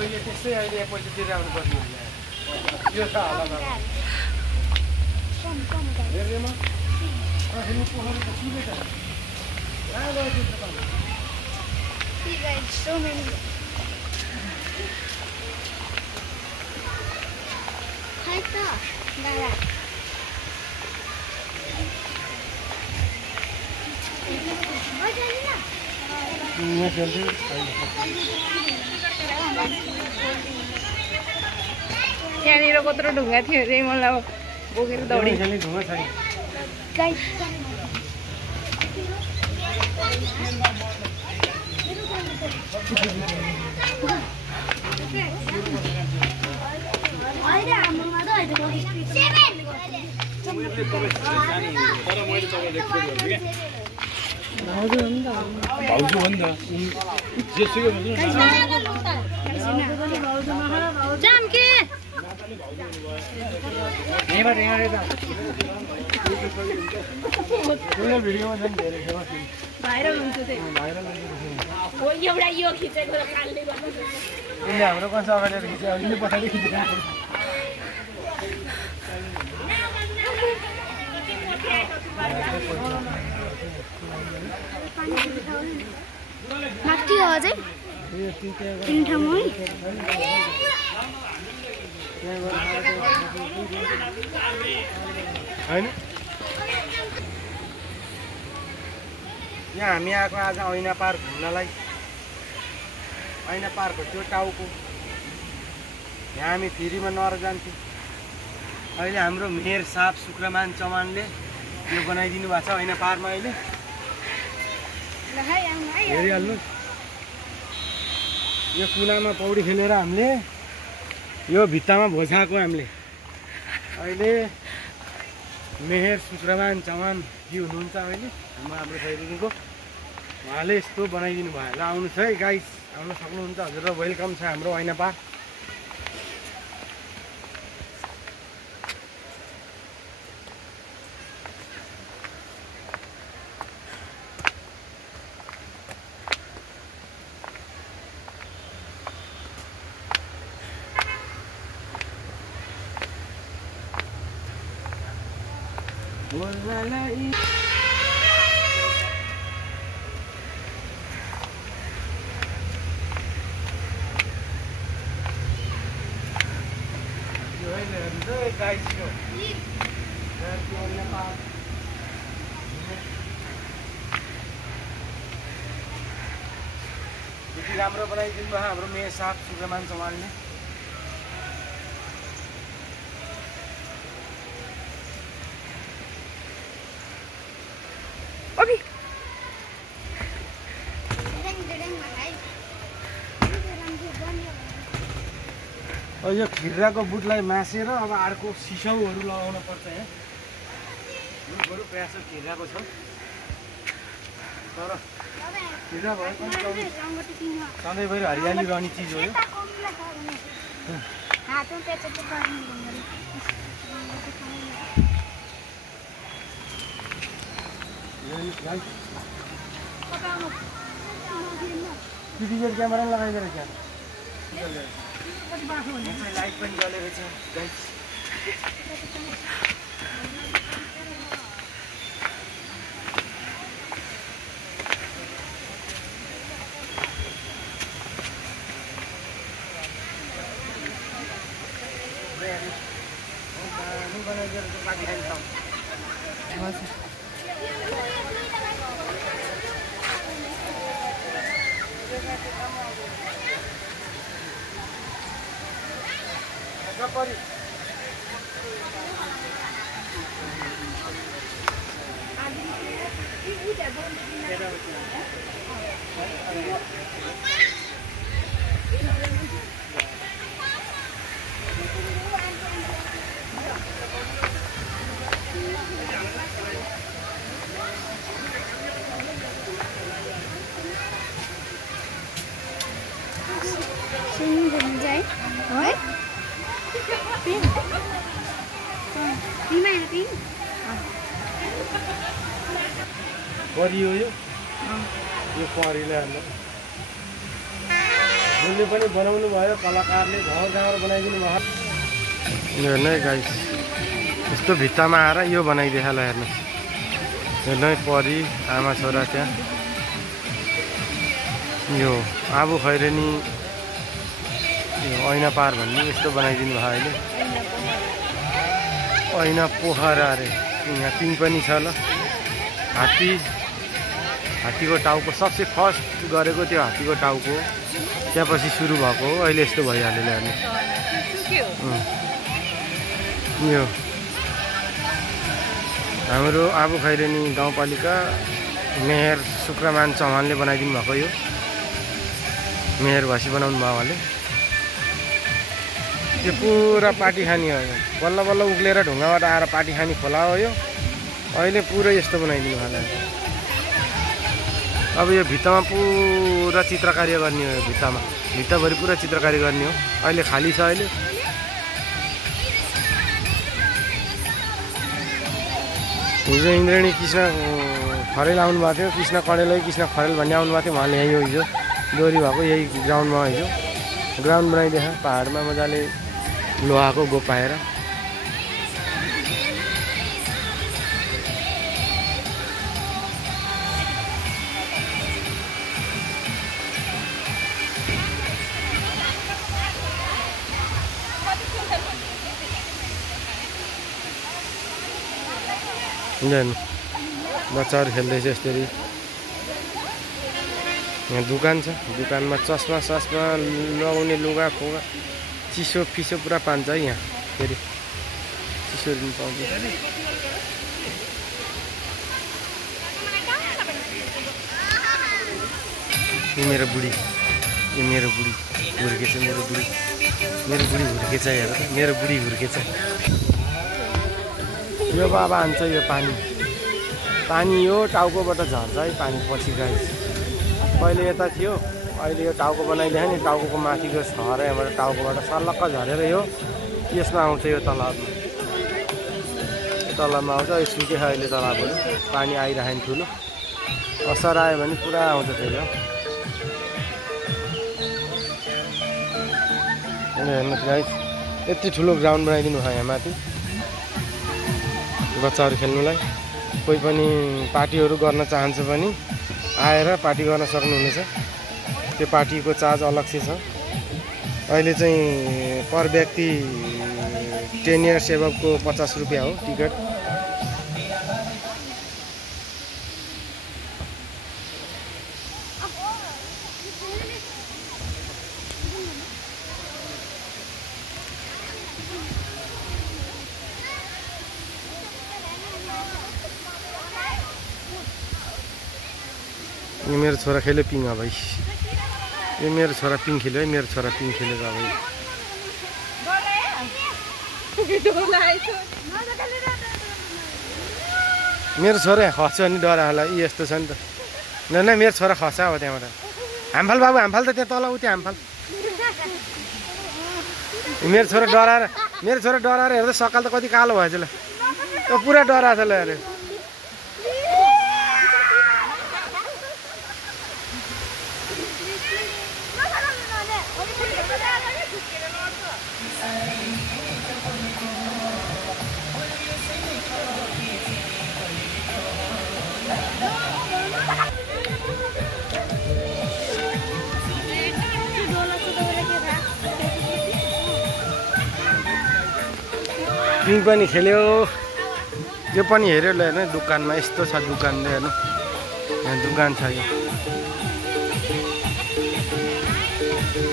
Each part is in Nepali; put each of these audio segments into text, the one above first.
पहिले त्यस्तै अहिले पैसा तिराउनु पर्ने हुन्छ यो छ होला हेर्दैमा फेरि पोखरी त सुकै छ so many. Hi, Dada. त्यहाँनिर कत्रो ढुङ्गा थियो अरे मलाई बोकेर दौडी भाउजू हो नि त जेसुकै भन्नु भिडियोमा झन् धेरै भाइरल हुन्छ एउटा यो खिचेको कालले गर्दा उनले हाम्रो कन्छ अगाडि खिच्यो उनले पछाडि खिचेको माथि हो अझै तीन ठाउँमा है हैन यहाँ हामी आएको आज ऐना पार्क घुम्नलाई ऐना पार्कको त्यो टाउको यहाँ हामी फ्रीमा नर जान्थ्यौँ अहिले हाम्रो मेयर साहब शुक्रमान चौहानले यो बनाइदिनु भएको छ ऐना पार्कमा अहिले हेरिहाल्नु यो कुनामा पौडी खेलेर हामीले यो भित्तामा भोजाएको हामीले अहिले मेयर शुक्रमान चौहान जी हुनुहुन्छ अहिले हाम्रो खैरीको उहाँले यस्तो बनाइदिनु भयो ल आउनुहोस् है गाइस आउन सक्नुहुन्छ हजुर र वेलकम छ हाम्रो ऐना पार्क यति राम्रो बनाइदिनु भयो हाम्रो मेयर साहब शुक्रमान चौहानले यो खिर्राको बुटलाई मासेर अब अर्को सिसाउहरू लगाउन पर्छ यहाँ बरु प्रयास खिर्राको छ तर खिर्रा भए पनि सधैँभरि हरियाली रहने चिज हो यो डिजिटल क्यामेरा लगाइदिएर क्या लाइट पनि जलेको छ गाइस परियो यो परिले हाल्नु उसले पनि बनाउनु भयो, कलाकारले घर गाउँमा बनाइदिनु भयो। हेर्नु है गाइस, यस्तो भित्तामा आएर यो बनाइदिए ल हेर्नुहोस्। हेर्नु है परी आमा छोरा त्यहाँ। यो आबु खैरेनी यो ऐना पार भन्ने यस्तो बनाइदिनु भयो अहिले। ऐना पोखरा अरे यहाँ पिङ पनि छ ल। हात्तीको टाउको सबसे फर्स्ट गरेको त्यो हात्तीको टाउको त्यहाँपछि सुरु भएको हो। अहिले यस्तो भइहाल्यो हेर्नु। यो हाम्रो आबु खैरेनी गाउँपालिका मेयर शुक्रमान चौहानले बनाइदिनु भएको यो। मेयर भसी बनाउनु भयो उहाँले। यो पुरा पाटी खानी हो। बल्ल बल्ल उक्लेर ढुङ्गाबाट आएर पाटी खानी खोला हो यो। अहिले पुरै यस्तो बनाइदिनु होला। अब यो भित्तामा पुरा चित्रकारी गर्ने हो। भित्ताभरि पुरा चित्रकारी गर्ने हो। अहिले खाली छ। अहिले हिजो इन्द्रेणी कृष्ण खरेल आउनुभएको थियो। कृष्ण कडेलै कृष्ण खरेल भन्ने आउनुभएको थियो। उहाँले यहीँ हो हिजो दोहोरी भएको यही ग्राउन्डमा हिजो ग्राउन्ड बनाइदिएको पाहाडमा मजाले लोहाको गोपाएर। बच्चाहरू खेल्दैछ यसरी। यहाँ दोकान छ। दोकानमा चस्मा लगाउने लुगा खोगा चिसो फिसो पुरा पान्छ है यहाँ। फेरि चिसो दिन पाउँछ। यो मेरो बुढी हुर्केछ। मेरो बुढी हुर्केछ। हेर त मेरो बुढी हुर्केछ। यो बाबा हान्छ यो पानी यो टाउकोबाट झर्छ है पानी पछि गाइस। पहिले यता थियो, अहिले यो टाउको बनाइदियो नि। टाउको माथिको छर यहाँबाट टाउकोबाट सल्लक्क झरेर यो यसमा आउँछ। यो तलाबमा आउँछ। यो सुकेछ अहिले तलाबहरू। पानी आइरहेको नि ठुलो। असर आयो भने पुरा आउँछ फेरि। हेर्नुहोस् गाइस, यति ठुलो ग्राउन्ड बनाइदिनु भयो यहाँ माथि बच्चाहरू खेल्नुलाई। कोही पनि पार्टीहरू गर्न चाहन्छ भने आएर पार्टी गर्न सक्नुहुनेछ। त्यो पार्टीको चार्ज अलग छ। अहिले चाहिँ पर व्यक्ति 10 इयर्स एबभको 50 रुपियाँ हो टिकट। यो मेरो छोरा खेल्यो पिङ। भाइ यो मेरो छोरा पिङ खेल्यो है। मेरो छोरा पिङ खेलेको अब मेरो छोरा खस्यो नि डरा होला। यी यस्तो छ नि त। न मेरो छोरा खस्छ अब त्यहाँबाट। हामफाल बाबु हामफाल त त्यहाँ तल उ त्यो हामफाल। मेरो छोरा डराएर हेर्दा सकाल त कति कालो भएछ ल। पुरा डराएको छ ल अरे। पिङ पनि खेल्यो। यो पनि हेऱ्यो ल हेर्नु। दोकानमा यस्तो छ। दोकान हेर्नु यहाँ दोकान छ। यो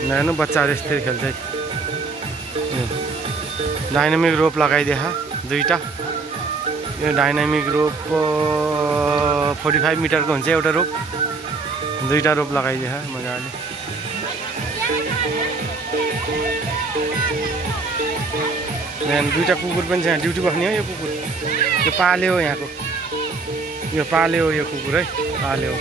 हेर्नु बच्चाहरू यस्तै खेल्छ। डाइनामिक रोप लगाइदिए दुईवटा। यो डाइनामिक रोपको 45 मिटरको हुन्छ एउटा रोप। दुईवटा रोप लगाइदिए मजाले। यहाँ दुईवटा कुकुर पनि छ। यहाँ ड्युटी बस्ने हो यो कुकुर। यो पाल्यो यहाँको। यो पाल्यो यो कुकुर है। पाल्यो।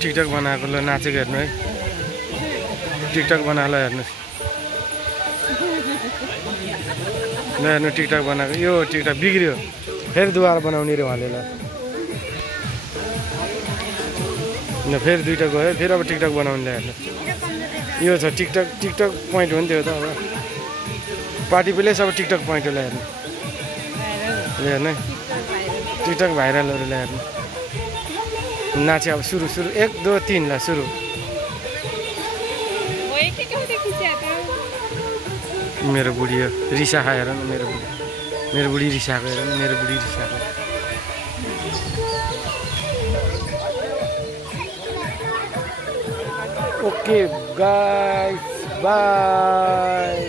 टिकटक बनाएको ल नाचेको हेर्नु है। टिकटक बनाएर हेर्नुहोस्। ल हेर्नु टिकटक बनाएको यो टिकटक बिग्रियो फेरि दुबारा बनाउने रे उहाँले ल फेरि दुइटा गयो फेरि अब टिकटक बनाउने हेर्नु यो छ टिकटक पोइन्ट हो नि त्यो त अब पार्टी प्लेस अब टिकटक पोइन्ट होला हेर्नु हेर्नु टिकटक भाइरलहरू हेर्नु नाचे अब सुरु 1 2 3 ल सुरु मेरो बुढी हो रिसा खाएर न मेरो बुढी रिसाएको हेर न मेरो बुढी रिसाएको ओके गाइस बाई